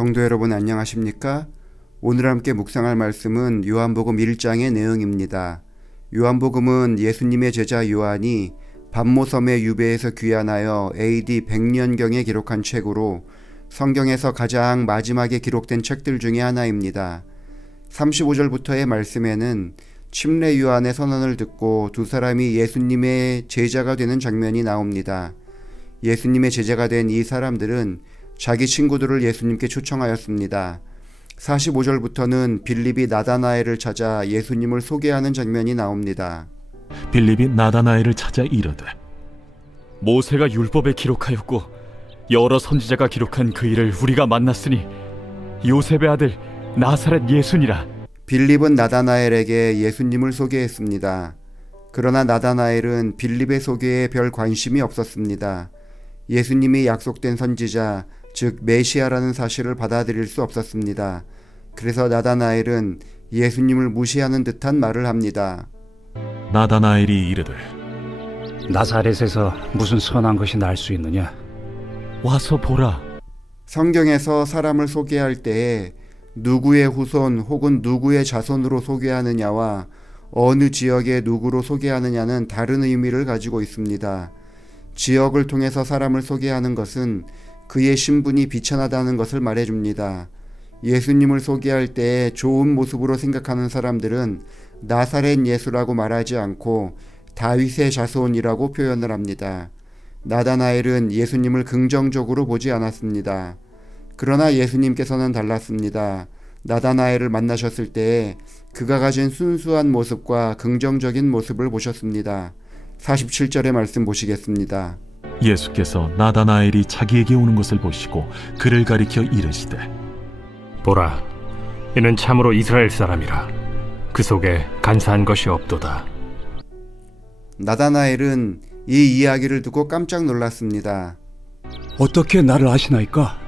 성도 여러분 안녕하십니까? 오늘 함께 묵상할 말씀은 요한복음 1장의 내용입니다. 요한복음은 예수님의 제자 요한이 pat모섬의 유배에서 귀환하여 AD 100년경에 기록한 책으로 성경에서 가장 마지막에 기록된 책들 중에 하나입니다. 35절부터의 말씀에는 침례 요한의 선언을 듣고 두 사람이 예수님의 제자가 되는 장면이 나옵니다. 예수님의 제자가 된 이 사람들은 자기 친구들을 예수님께 초청하였습니다. 45절부터는 빌립이 나다나엘을 찾아 예수님을 소개하는 장면이 나옵니다. 빌립이 나다나엘을 찾아 이르되 모세가 율법에 기록하였고 여러 선지자가 기록한 그 일을 우리가 만났으니 요셉의 아들 나사렛 예수니라. 빌립은 나다나엘에게 예수님을 소개했습니다. 그러나 나다나엘은 빌립의 소개에 별 관심이 없었습니다. 예수님이 약속된 선지자, 즉 메시아라는 사실을 받아들일 수 없었습니다. 그래서 나다나엘은 예수님을 무시하는 듯한 말을 합니다. 나다나엘이 이르되 나사렛에서 무슨 선한 것이 날 수 있느냐? 와서 보라. 성경에서 사람을 소개할 때에 누구의 후손 혹은 누구의 자손으로 소개하느냐와 어느 지역의 누구로 소개하느냐는 다른 의미를 가지고 있습니다. 지역을 통해서 사람을 소개하는 것은 그의 신분이 비천하다는 것을 말해줍니다. 예수님을 소개할 때 좋은 모습으로 생각하는 사람들은 나사렛 예수라고 말하지 않고 다윗의 자손이라고 표현을 합니다. 나다나엘은 예수님을 긍정적으로 보지 않았습니다. 그러나 예수님께서는 달랐습니다. 나다나엘을 만나셨을 때 그가 가진 순수한 모습과 긍정적인 모습을 보셨습니다. 47절의 말씀 보시겠습니다. 예수께서 나다나엘이 자기에게 오는 것을 보시고 그를 가리켜 이르시되 보라, 이는 참으로 이스라엘 사람이라. 그 속에 간사한 것이 없도다. 나다나엘은 이 이야기를 듣고 깜짝 놀랐습니다. 어떻게 나를 아시나이까?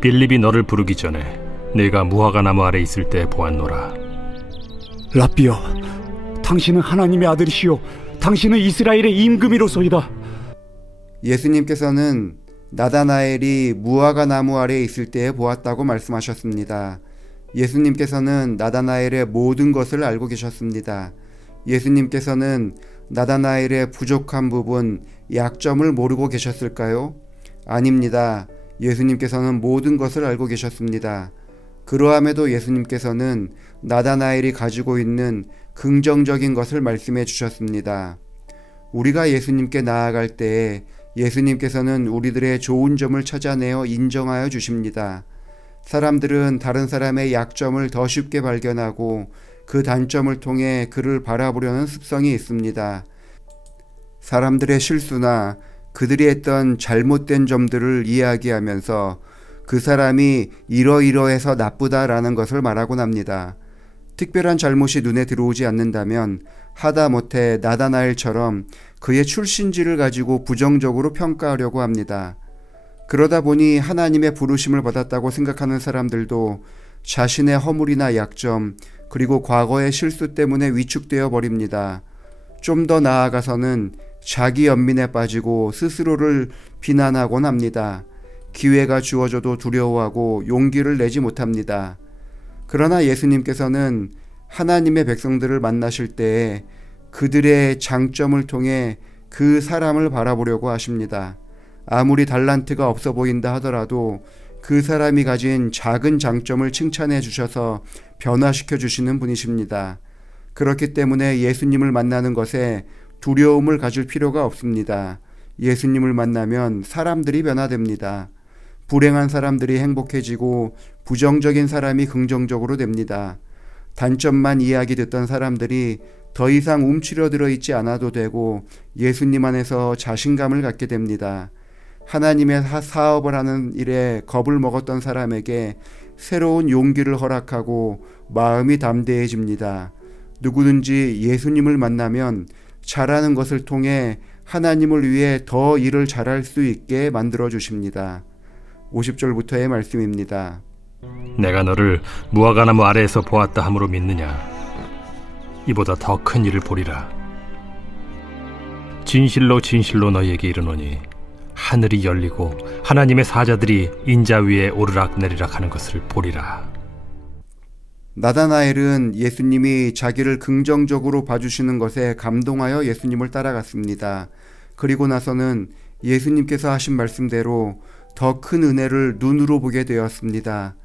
빌립이 너를 부르기 전에 내가 무화과 나무 아래 있을 때 보았노라. 라비여, 당신은 하나님의 아들이시요 당신은 이스라엘의 임금이로소이다. 예수님께서는 나다나엘이 무화과 나무 아래에 있을 때에 보았다고 말씀하셨습니다. 예수님께서는 나다나엘의 모든 것을 알고 계셨습니다. 예수님께서는 나다나엘의 부족한 부분, 약점을 모르고 계셨을까요? 아닙니다. 예수님께서는 모든 것을 알고 계셨습니다. 그러함에도 예수님께서는 나다나엘이 가지고 있는 긍정적인 것을 말씀해 주셨습니다. 우리가 예수님께 나아갈 때에 예수님께서는 우리들의 좋은 점을 찾아내어 인정하여 주십니다. 사람들은 다른 사람의 약점을 더 쉽게 발견하고 그 단점을 통해 그를 바라보려는 습성이 있습니다. 사람들의 실수나 그들이 했던 잘못된 점들을 이야기하면서 그 사람이 이러이러해서 나쁘다라는 것을 말하곤 합니다. 특별한 잘못이 눈에 들어오지 않는다면 하다못해 나다나엘처럼 그의 출신지를 가지고 부정적으로 평가하려고 합니다. 그러다 보니 하나님의 부르심을 받았다고 생각하는 사람들도 자신의 허물이나 약점, 그리고 과거의 실수 때문에 위축되어 버립니다. 좀 더 나아가서는 자기 연민에 빠지고 스스로를 비난하곤 합니다. 기회가 주어져도 두려워하고 용기를 내지 못합니다. 그러나 예수님께서는 하나님의 백성들을 만나실 때에 그들의 장점을 통해 그 사람을 바라보려고 하십니다. 아무리 달란트가 없어 보인다 하더라도 그 사람이 가진 작은 장점을 칭찬해 주셔서 변화시켜 주시는 분이십니다. 그렇기 때문에 예수님을 만나는 것에 두려움을 가질 필요가 없습니다. 예수님을 만나면 사람들이 변화됩니다. 불행한 사람들이 행복해지고 부정적인 사람이 긍정적으로 됩니다. 단점만 이야기 듣던 사람들이 더 이상 움츠러들어 있지 않아도 되고 예수님 안에서 자신감을 갖게 됩니다. 하나님의 사업을 하는 일에 겁을 먹었던 사람에게 새로운 용기를 허락하고 마음이 담대해집니다. 누구든지 예수님을 만나면 잘하는 것을 통해 하나님을 위해 더 일을 잘할 수 있게 만들어 주십니다. 50절부터의 말씀입니다. 내가 너를 무화과 나무 아래에서 보았다 함으로 믿느냐? 이보다 더 큰 일을 보리라. 진실로 진실로 너희에게 이르노니 하늘이 열리고 하나님의 사자들이 인자 위에 오르락 내리락 하는 것을 보리라. 나다나엘은 예수님이 자기를 긍정적으로 봐주시는 것에 감동하여 예수님을 따라갔습니다. 그리고 나서는 예수님께서 하신 말씀대로 더 큰 은혜를 눈으로 보게 되었습니다.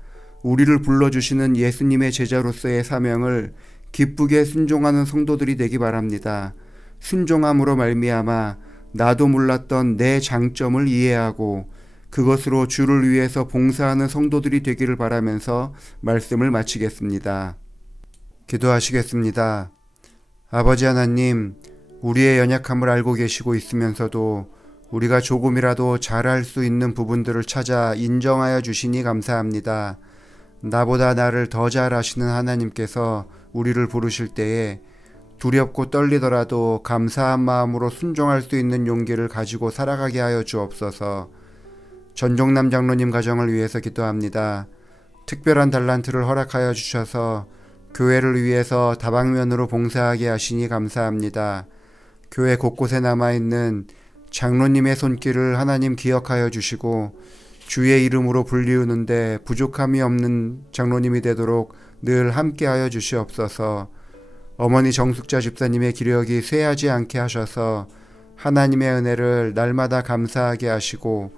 우리를 불러주시는 예수님의 제자로서의 사명을 기쁘게 순종하는 성도들이 되기 바랍니다. 순종함으로 말미암아 나도 몰랐던 내 장점을 이해하고 그것으로 주를 위해서 봉사하는 성도들이 되기를 바라면서 말씀을 마치겠습니다. 기도하시겠습니다. 아버지 하나님, 우리의 연약함을 알고 계시고 있으면서도 우리가 조금이라도 잘할 수 있는 부분들을 찾아 인정하여 주시니 감사합니다. 나보다 나를 더 잘 아시는 하나님께서 우리를 부르실 때에 두렵고 떨리더라도 감사한 마음으로 순종할 수 있는 용기를 가지고 살아가게 하여 주옵소서. 전종남 장로님 가정을 위해서 기도합니다. 특별한 달란트를 허락하여 주셔서 교회를 위해서 다방면으로 봉사하게 하시니 감사합니다. 교회 곳곳에 남아있는 장로님의 손길을 하나님 기억하여 주시고 주의 이름으로 불리우는데 부족함이 없는 장로님이 되도록 늘 함께하여 주시옵소서. 어머니 정숙자 집사님의 기력이 쇠하지 않게 하셔서 하나님의 은혜를 날마다 감사하게 하시고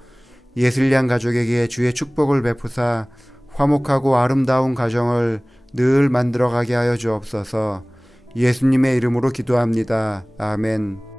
예슬량 가족에게 주의 축복을 베푸사 화목하고 아름다운 가정을 늘 만들어가게 하여 주옵소서. 예수님의 이름으로 기도합니다. 아멘.